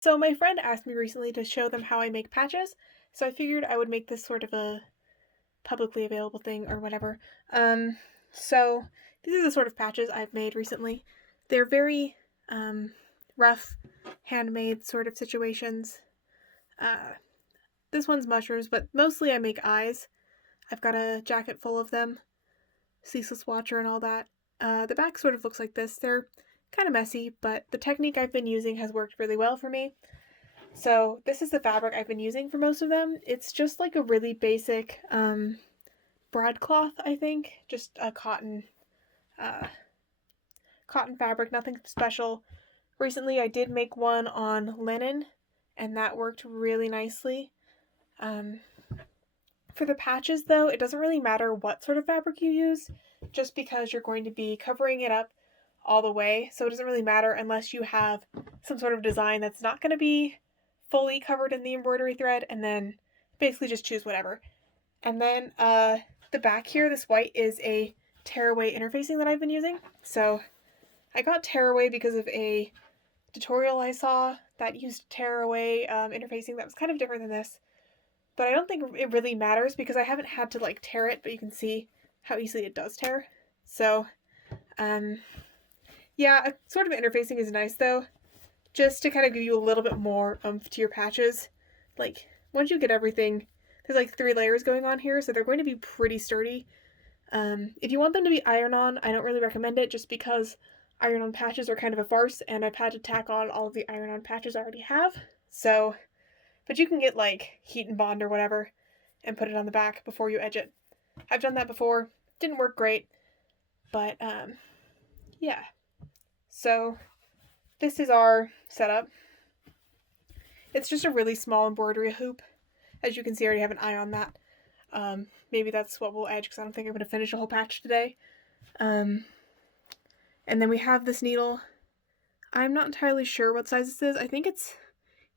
So my friend asked me recently to show them how I make patches, so I figured I would make this sort of a publicly available thing or whatever. Um, so these are the sort of patches I've made recently. They're very rough, handmade sort of situations. Uh, this one's mushrooms, but mostly I make eyes. I've got a jacket full of them, ceaseless watcher and all that. The back sort of looks like this. They're kind of messy, but the technique I've been using has worked really well for me. So this is the fabric I've been using for most of them. It's just like a really basic broadcloth, I think, just a uh, cotton fabric, nothing special. Recently, I did make one on linen, and that worked really nicely. Um, for the patches, though, it doesn't really matter what sort of fabric you use, just because you're going to be covering it up all the way. So it doesn't really matter unless you have some sort of design that's not going to be fully covered in the embroidery thread, and then basically just choose whatever. And then the back here, this white is a tearaway interfacing that I've been using. So I got tearaway because of a tutorial I saw that used tearaway interfacing that was kind of different than this. But I don't think it really matters because I haven't had to like tear it, but you can see how easily it does tear. So, um, yeah, sort of interfacing is nice though, just to kind of give you a little bit more oomph to your patches. Like, once you get everything, there's like 3 layers going on here, so they're going to be pretty sturdy. If you want them to be iron-on, I don't really recommend it just because iron-on patches are kind of a farce, and I've had to tack on all of the iron-on patches I already have. So, but you can get like heat and bond or whatever and put it on the back before you edge it. I've done that before. Didn't work great, but yeah. So this is our setup. It's just a really small embroidery hoop. As you can see, I already have an eye on that. Maybe that's what we'll edge because I don't think I'm going to finish a whole patch today. And then we have this needle. I'm not entirely sure what size this is. I think it's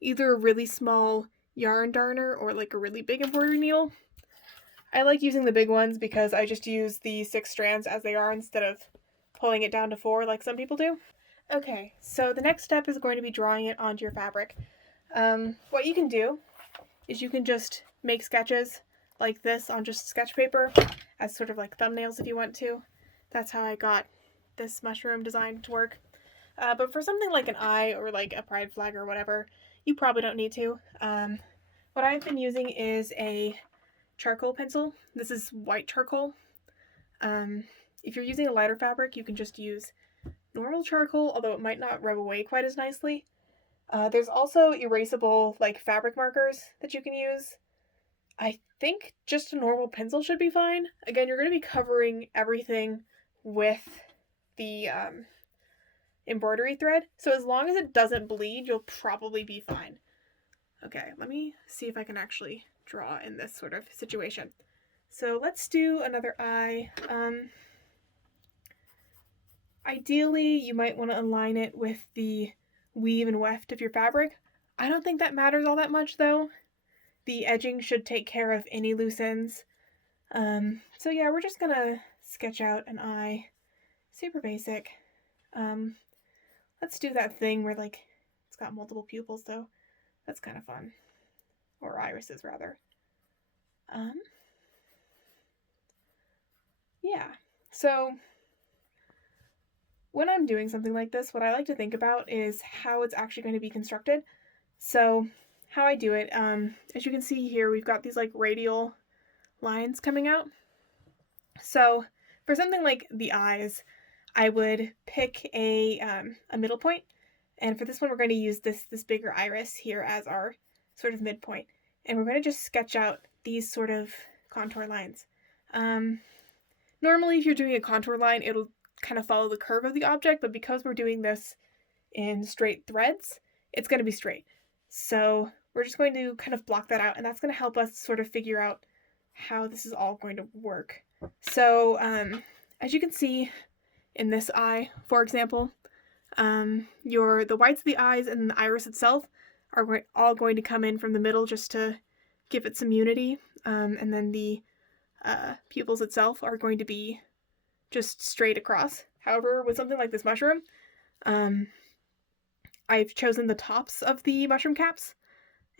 either a really small yarn darner or like a really big embroidery needle. I like using the big ones because I just use the 6 strands as they are instead of pulling it down to 4 like some people do. Okay, so the next step is going to be drawing it onto your fabric. What you can do is you can just make sketches like this on just sketch paper as sort of like thumbnails if you want to. That's how I got this mushroom design to work. But for something like an eye or like a pride flag or whatever, you probably don't need to. What I've been using is a charcoal pencil. This is white charcoal. If you're using a lighter fabric, you can just use normal charcoal, although it might not rub away quite as nicely. There's also erasable like fabric markers that you can use. I think just a normal pencil should be fine. Again, you're going to be covering everything with the embroidery thread, so as long as it doesn't bleed, you'll probably be fine. Okay, let me see if I can actually draw in this sort of situation. So let's do another eye. Ideally, you might want to align it with the weave and weft of your fabric. I don't think that matters all that much though. The edging should take care of any loose ends. So yeah, we're just gonna sketch out an eye. Super basic. Let's do that thing where like it's got multiple pupils though. That's kind of fun. Or irises rather. Yeah. So when I'm doing something like this, what I like to think about is how it's actually going to be constructed. So how I do it, as you can see here, we've got these like radial lines coming out. So for something like the eyes, I would pick a middle point, and for this one, we're going to use this bigger iris here as our sort of midpoint, and we're going to just sketch out these sort of contour lines. Normally, if you're doing a contour line, it'll kind of follow the curve of the object, but because we're doing this in straight threads, it's going to be straight. So we're just going to kind of block that out, and that's going to help us sort of figure out how this is all going to work. So as you can see in this eye, for example, the whites of the eyes and the iris itself are all going to come in from the middle just to give it some unity, and then the pupils itself are going to be just straight across. However, with something like this mushroom, I've chosen the tops of the mushroom caps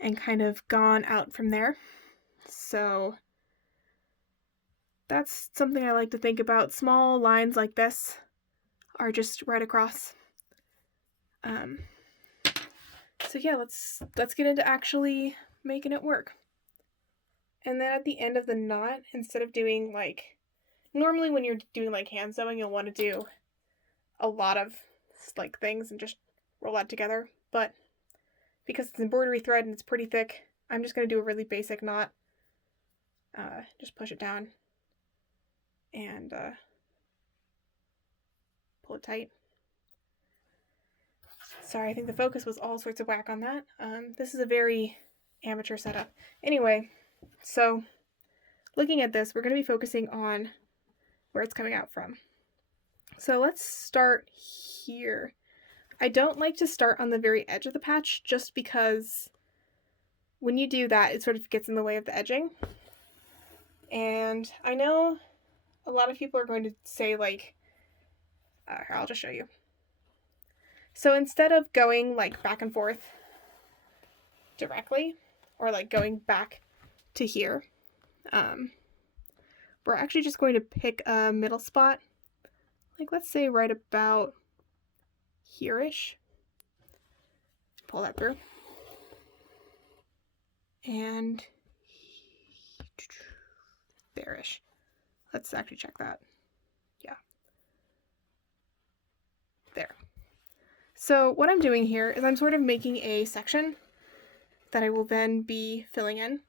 and kind of gone out from there. So that's something I like to think about. Small lines like this are just right across. So yeah, let's get into actually making it work. And then at the end of the knot, instead of doing like, normally when you're doing like hand sewing, you'll want to do a lot of like things and just roll that together. But because it's embroidery thread and it's pretty thick, I'm just going to do a really basic knot. Just push it down and pull it tight. Sorry, I think the focus was all sorts of whack on that. This is a very amateur setup. Anyway, so looking at this, we're going to be focusing on where it's coming out from. So let's start here. I don't like to start on the very edge of the patch just because when you do that, it sort of gets in the way of the edging. And I know a lot of people are going to say like, here, I'll just show you. So instead of going like back and forth directly or like going back to here, we're actually just going to pick a middle spot. Like let's say right about here-ish. Pull that through. And there-ish. Let's actually check that. Yeah. There. So what I'm doing here is I'm sort of making a section that I will then be filling in.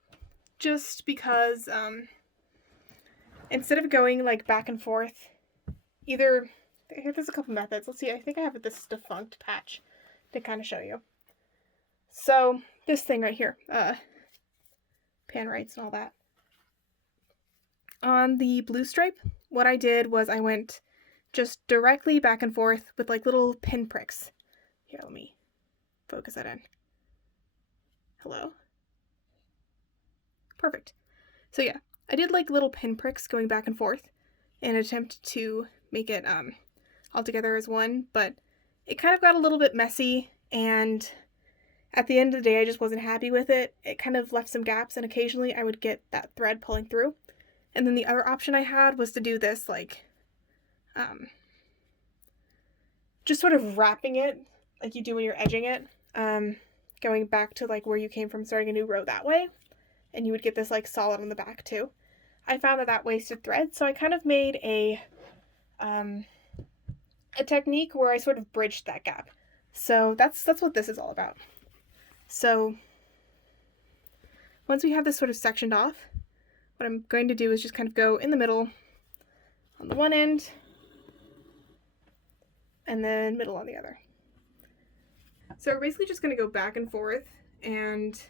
Just because instead of going like back and forth, either, there's a couple methods. Let's see, I think I have this defunct patch to kind of show you. So this thing right here, pan rights and all that. On the blue stripe, what I did was I went just directly back and forth with like little pin pricks. Here, let me focus that in. Hello? Perfect. So yeah, I did like little pin pricks going back and forth in an attempt to make it all together as one, but it kind of got a little bit messy, and at the end of the day I just wasn't happy with it. It kind of left some gaps, and occasionally I would get that thread pulling through. And then the other option I had was to do this like just sort of wrapping it like you do when you're edging it, going back to like where you came from, starting a new row that way, and you would get this like solid on the back too. I found that wasted thread, so I kind of made a technique where I sort of bridged that gap. So that's what this is all about. So once we have this sort of sectioned off, what I'm going to do is just kind of go in the middle on the one end and then middle on the other. So we're basically just going to go back and forth and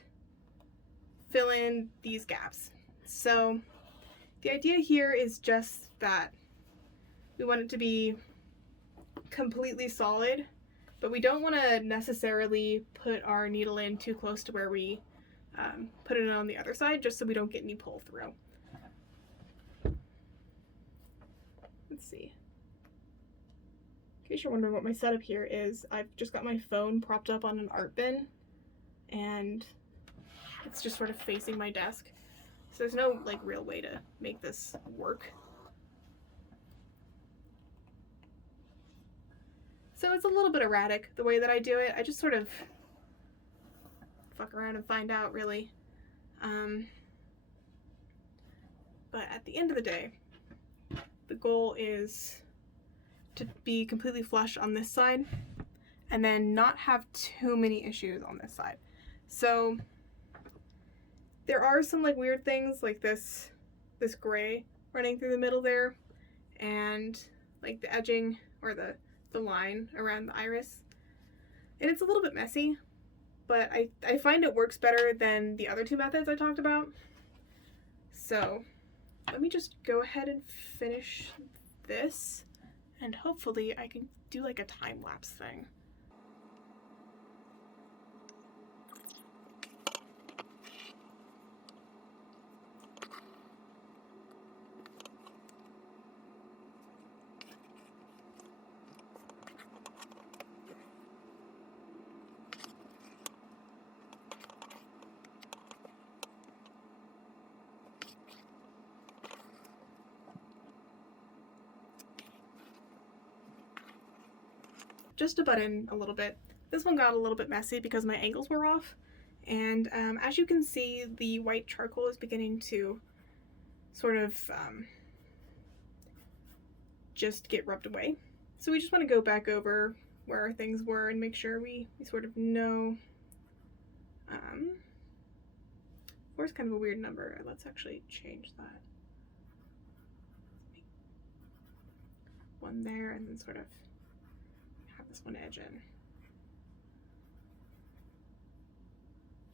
fill in these gaps. So the idea here is just that we want it to be completely solid, but we don't want to necessarily put our needle in too close to where we put it in on the other side, just so we don't get any pull through. Let's see. In case you're wondering what my setup here is, I've just got my phone propped up on an art bin, and it's just sort of facing my desk. So there's no like real way to make this work. So it's a little bit erratic the way that I do it. I just sort of fuck around and find out, really. But at the end of the day, the goal is to be completely flush on this side and then not have too many issues on this side. So there are some like weird things like this gray running through the middle there, and like the edging or the line around the iris. And it's a little bit messy, but I find it works better than the other two methods I talked about. So let me just go ahead and finish this, and hopefully I can do like a time-lapse thing. just to butt in a little bit, this one got a little bit messy because my angles were off, and as you can see, the white charcoal is beginning to sort of just get rubbed away. So we just want to go back over where our things were and make sure we sort of know. 4 is kind of a weird number. Let's actually change that. 1 there, and then sort of have this one edge in.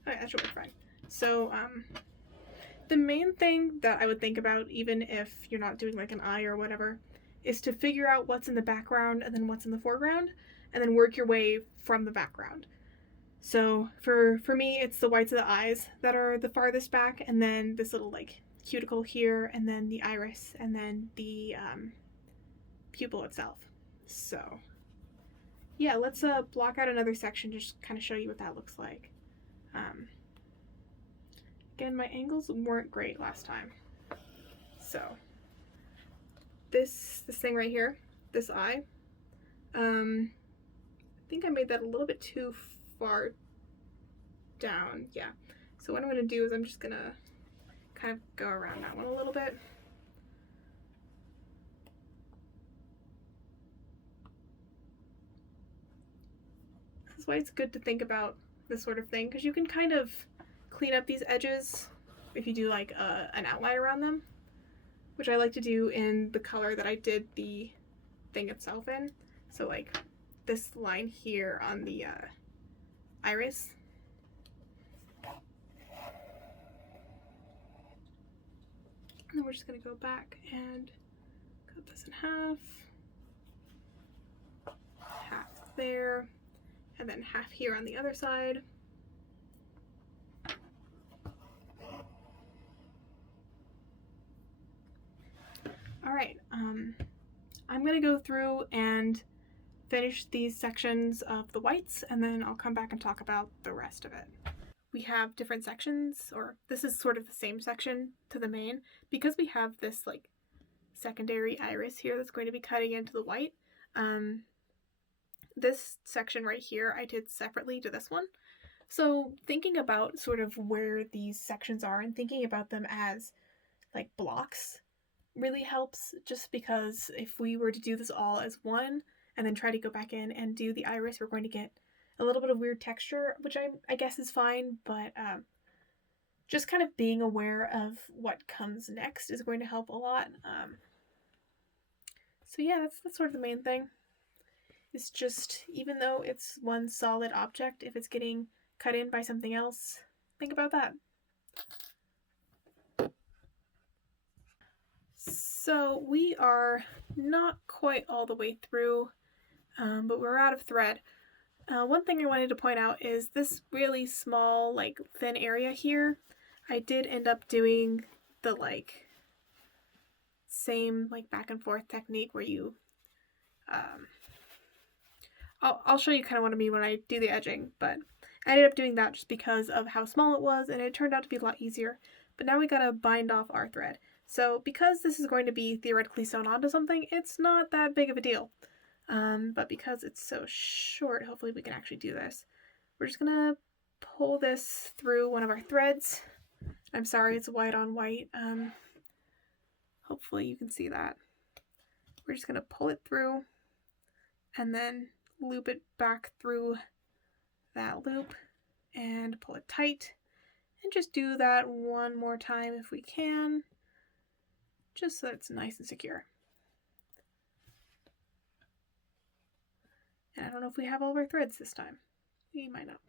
Alright, that should work fine. So the main thing that I would think about, even if you're not doing like an eye or whatever, is to figure out what's in the background and then what's in the foreground, and then work your way from the background. So for me, it's the whites of the eyes that are the farthest back, and then this little like cuticle here, and then the iris, and then the pupil itself. So yeah, let's block out another section, just kind of show you what that looks like. Again, my angles weren't great last time. So this thing right here, this eye, I think I made that a little bit too far down. Yeah. So what I'm going to do is I'm just going to kind of go around that one a little bit. This is why it's good to think about this sort of thing, because you can kind of clean up these edges if you do like an outline around them, which I like to do in the color that I did the thing itself in. So like this line here on the iris. And then we're just going to go back and cut this in half there, and then half here on the other side. All right, I'm going to go through and finish these sections of the whites, and then I'll come back and talk about the rest of it. We have different sections, or this is sort of the same section to the main, because we have this like secondary iris here that's going to be cutting into the white. This section right here I did separately to this one. So thinking about sort of where these sections are and thinking about them as like blocks really helps, just because if we were to do this all as one and then try to go back in and do the iris, we're going to get a little bit of weird texture, which I guess is fine, but just kind of being aware of what comes next is going to help a lot. So yeah, that's sort of the main thing. It's just, even though it's one solid object, if it's getting cut in by something else, think about that. So we are not quite all the way through, but we're out of thread. One thing I wanted to point out is this really small, like, thin area here. I did end up doing the, like, same, like, back and forth technique where you, I'll show you kind of what I mean when I do the edging, but I ended up doing that just because of how small it was, and it turned out to be a lot easier. But now we gotta bind off our thread. So because this is going to be theoretically sewn onto something, it's not that big of a deal. But because it's so short, hopefully we can actually do this. We're just gonna pull this through one of our threads. I'm sorry, it's white on white. Hopefully you can see that. We're just gonna pull it through and then loop it back through that loop and pull it tight, and just do that one more time if we can, just so it's nice and secure. And I don't know if we have all of our threads this time. We might not.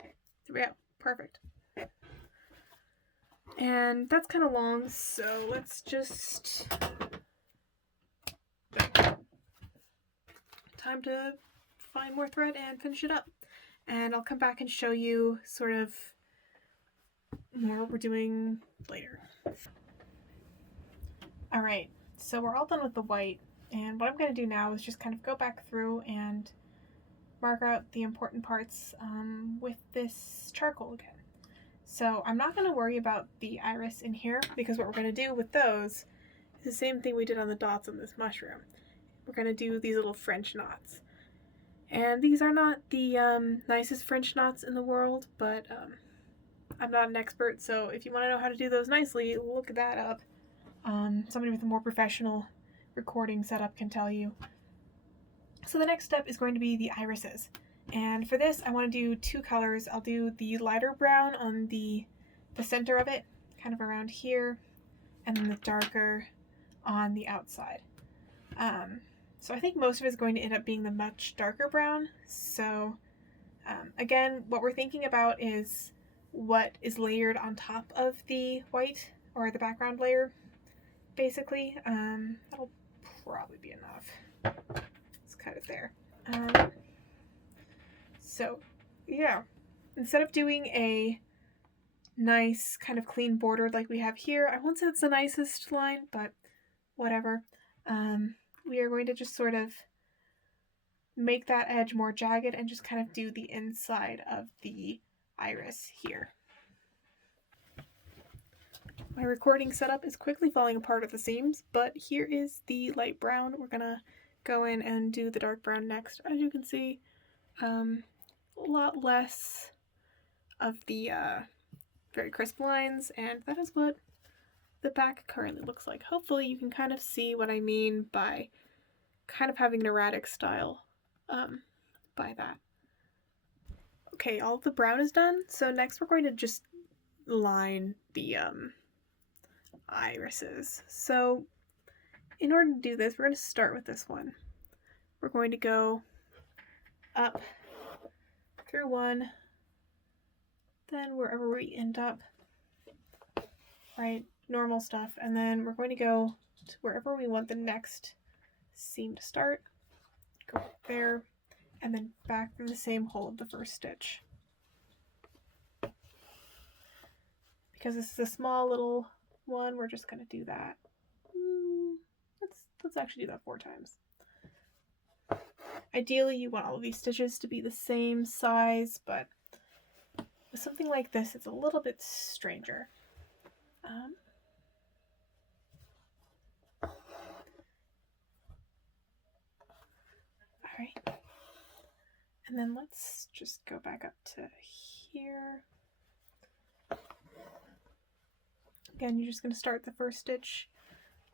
There we go. Perfect. And that's kind of long, so let's just... Time to find more thread and finish it up. And I'll come back and show you sort of more what we're doing later. Alright, so we're all done with the white, and what I'm going to do now is just kind of go back through and mark out the important parts with this charcoal again. So I'm not going to worry about the iris in here, because what we're going to do with those is the same thing we did on the dots on this mushroom. We're going to do these little French knots. And these are not the nicest French knots in the world, but I'm not an expert, so if you want to know how to do those nicely, look that up. Somebody with a more professional recording setup can tell you. So the next step is going to be the irises. And for this, I want to do two colors. I'll do the lighter brown on the center of it, kind of around here, and then the darker on the outside. So I think most of it is going to end up being the much darker brown. So again, what we're thinking about is what is layered on top of the white, or the background layer, basically. That'll probably be enough. Let's cut it there. So yeah, instead of doing a nice kind of clean border like we have here, I won't say it's the nicest line, but whatever. We are going to just sort of make that edge more jagged and just kind of do the inside of the iris here. My recording setup is quickly falling apart at the seams, but here is the light brown. We're gonna go in and do the dark brown next. As you can see, a lot less of the very crisp lines, and that is what the back currently looks like. Hopefully you can kind of see what I mean by kind of having an erratic style by that. Okay, all of the brown is done, so next we're going to just line the irises. So in order to do this, we're going to start with this one. We're going to go up through one, then wherever we end up, right, normal stuff, and then we're going to go to wherever we want the next seam to start, go there, and then back through the same hole of the first stitch. Because this is a small little one, we're just going to do that. Let's actually do that 4 times. Ideally, you want all of these stitches to be the same size, but with something like this, it's a little bit stranger. Alright. And then let's just go back up to here. Again, you're just going to start the first stitch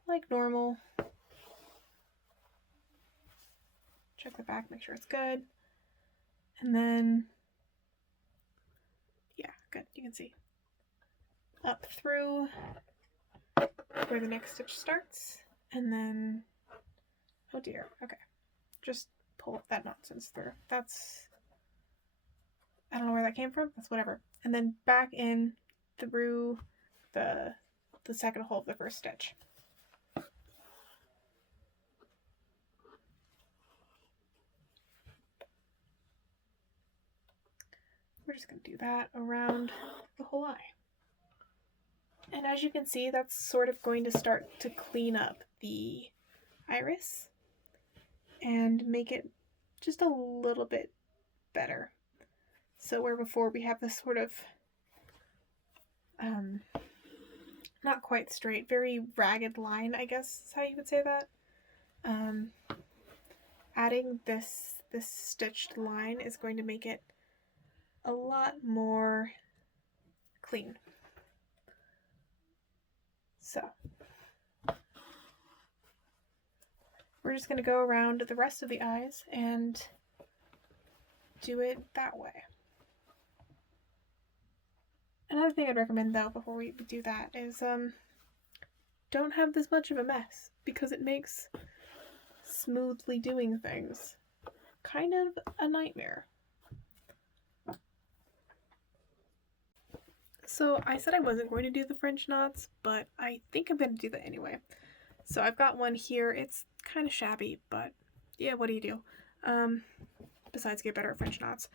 like normal. Check the back, make sure it's good. And then, yeah, good, you can see. Up through where the next stitch starts, and then, oh dear, okay. Just pull that nonsense through. That's, I don't know where that came from, that's whatever. And then back in through the second hole of the first stitch. We're just going to do that around the whole eye. And as you can see, that's sort of going to start to clean up the iris and make it just a little bit better. So where before we have this sort of not quite straight, very ragged line, I guess is how you would say that. Adding this stitched line is going to make it a lot more clean. So we're just going to go around the rest of the eyes and do it that way. Another thing I'd recommend though before we do that is don't have this much of a mess, because it makes smoothly doing things kind of a nightmare. So I said I wasn't going to do the French knots, but I think I'm going to do that anyway. So I've got one here. It's kind of shabby, but yeah, what do you do? Besides get better at French knots.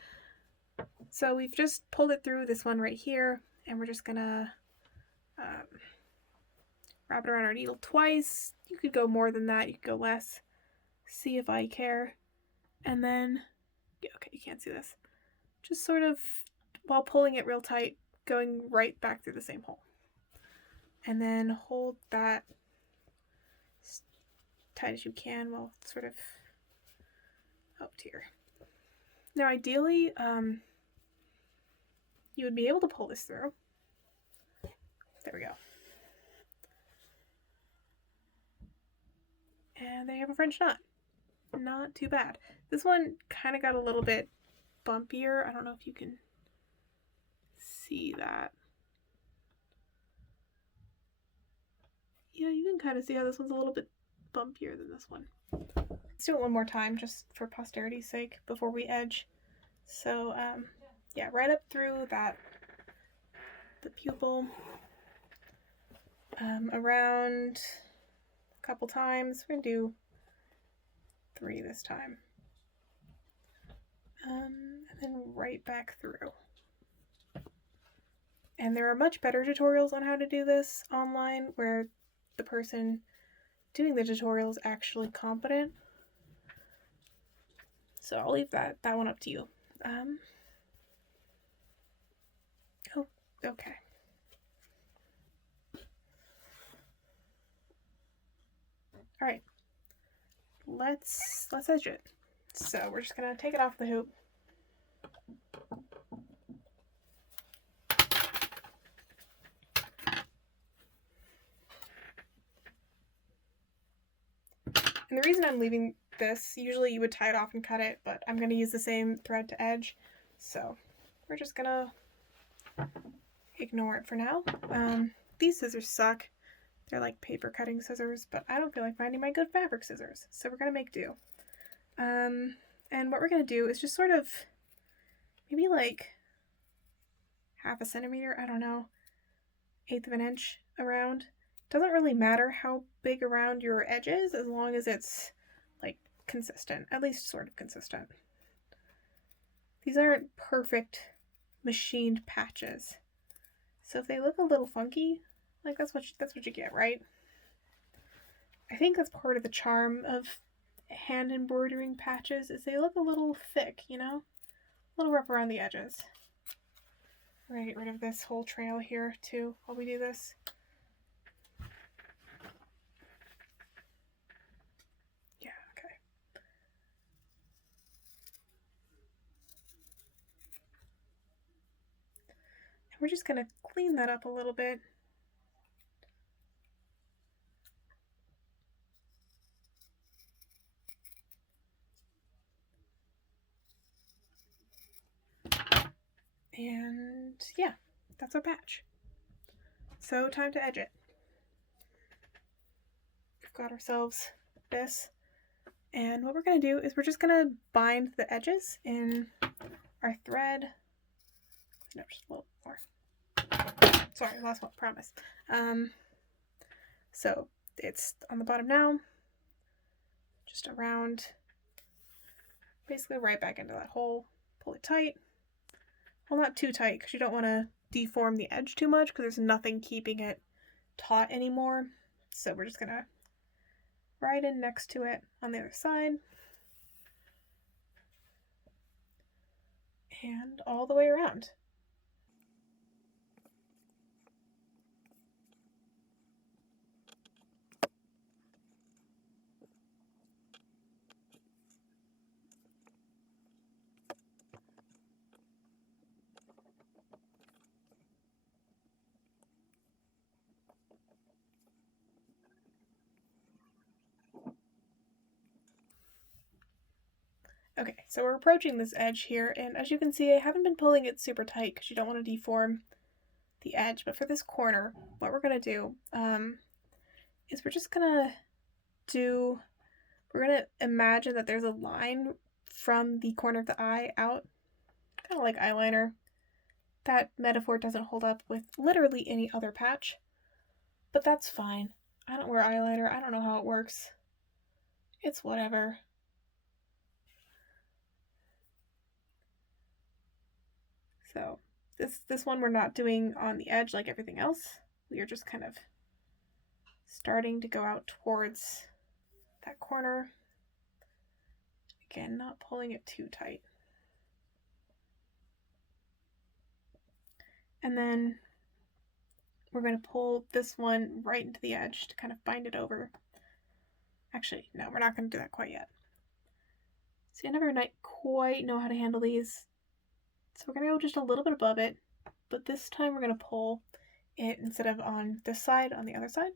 So we've just pulled it through this one right here, and we're just gonna wrap it around our needle twice. You could go more than that, you could go less. See if I care. And then, yeah, okay, you can't see this. Just sort of, while pulling it real tight, going right back through the same hole. And then hold that as tight as you can while sort of up here. Now ideally, you would be able to pull this through. There we go. And there you have a French knot. Not too bad. This one kind of got a little bit bumpier. I don't know if you can see that. Yeah, you can kind of see how this one's a little bit bumpier than this one. Let's do it one more time just for posterity's sake before we edge. So yeah, right up through the pupil, around a couple times. We're gonna do 3 this time. And then right back through. And there are much better tutorials on how to do this online where the person doing the tutorial is actually competent. So I'll leave that one up to you. Oh, okay. All right, let's edge it. So we're just gonna take it off the hoop. And the reason I'm leaving this, usually you would tie it off and cut it, but I'm going to use the same thread to edge, so we're just going to ignore it for now. These scissors suck. They're like paper cutting scissors, but I don't feel like finding my good fabric scissors, so we're going to make do. And what we're going to do is just sort of, maybe like half a centimeter, I don't know, 1/8 of an inch around. Doesn't really matter how big around your edge is as long as it's like consistent, at least sort of consistent. These aren't perfect machined patches, so if they look a little funky, like that's what you get, right? I think that's part of the charm of hand embroidering patches is they look a little thick, you know, a little rough around the edges. We're gonna get rid of this whole trail here too while we do this. We're just going to clean that up a little bit. And yeah, that's our patch. So time to edge it. We've got ourselves this. And what we're going to do is we're just going to bind the edges in our thread. No, just a little more. Sorry, last one, promise. So it's on the bottom now, just around, basically right back into that hole. Pull it tight. Well, not too tight because you don't want to deform the edge too much because there's nothing keeping it taut anymore. So we're just going to right in next to it on the other side. And all the way around. Okay, so we're approaching this edge here, and as you can see, I haven't been pulling it super tight because you don't want to deform the edge, but for this corner, what we're going to do is we're just going to imagine that there's a line from the corner of the eye out, kind of like eyeliner. That metaphor doesn't hold up with literally any other patch, but that's fine. I don't wear eyeliner, I don't know how it works. It's whatever. So this one we're not doing on the edge like everything else. We are just kind of starting to go out towards that corner. Again, not pulling it too tight. And then we're going to pull this one right into the edge to kind of bind it over. Actually, no, we're not going to do that quite yet. See, I never quite know how to handle these. So we're going to go just a little bit above it, but this time we're going to pull it instead of on this side, on the other side.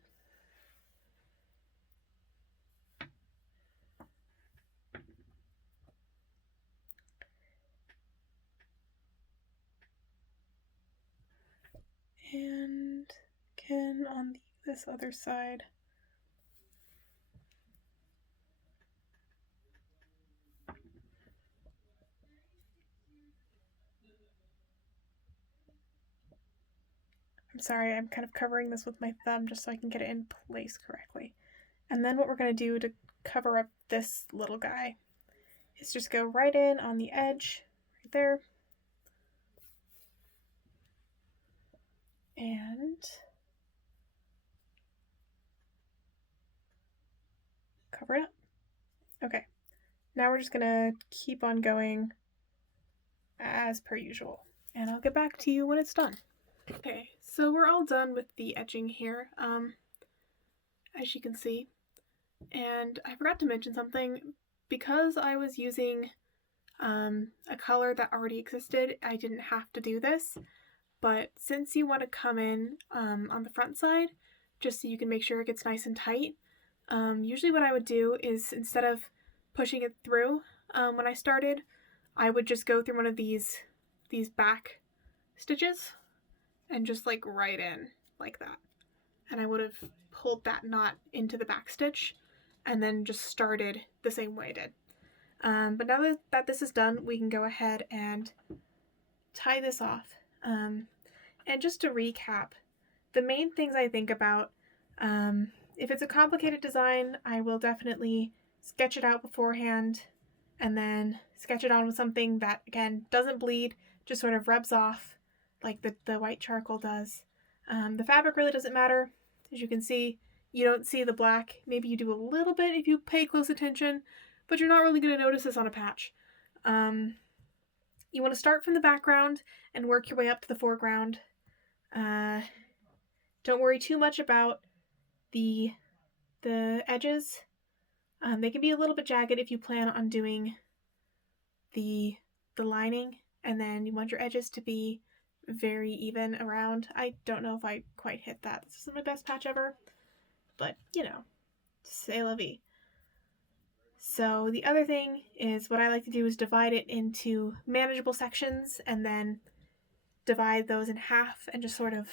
And again on this other side. I'm sorry, I'm kind of covering this with my thumb just so I can get it in place correctly. And then what we're going to do to cover up this little guy is just go right in on the edge, right there. And cover it up. Okay, now we're just going to keep on going as per usual. And I'll get back to you when it's done. Okay, so we're all done with the edging here, as you can see. And I forgot to mention something. Because I was using a color that already existed, I didn't have to do this. But since you want to come in on the front side, just so you can make sure it gets nice and tight, usually what I would do is instead of pushing it through when I started, I would just go through one of these back stitches and just like right in like that. And I would have pulled that knot into the back stitch and then just started the same way I did. But now that this is done, we can go ahead and tie this off. And just to recap, the main things I think about, if it's a complicated design, I will definitely sketch it out beforehand and then sketch it on with something that, again, doesn't bleed, just sort of rubs off like the white charcoal does. The fabric really doesn't matter. As you can see, you don't see the black. Maybe you do a little bit if you pay close attention, but you're not really going to notice this on a patch. You want to start from the background and work your way up to the foreground. Don't worry too much about the edges. They can be a little bit jagged if you plan on doing the lining, and then you want your edges to be very even around. I don't know if I quite hit that. This isn't my best patch ever, but you know, c'est la vie. So the other thing is what I like to do is divide it into manageable sections and then divide those in half and just sort of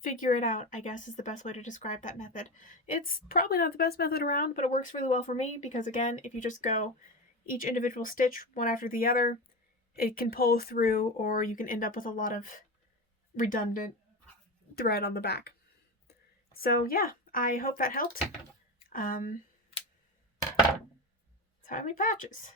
figure it out, I guess is the best way to describe that method. It's probably not the best method around, but it works really well for me because, again, if you just go each individual stitch one after the other, it can pull through or you can end up with a lot of redundant thread on the back. So yeah, I hope that helped. That's how I make patches.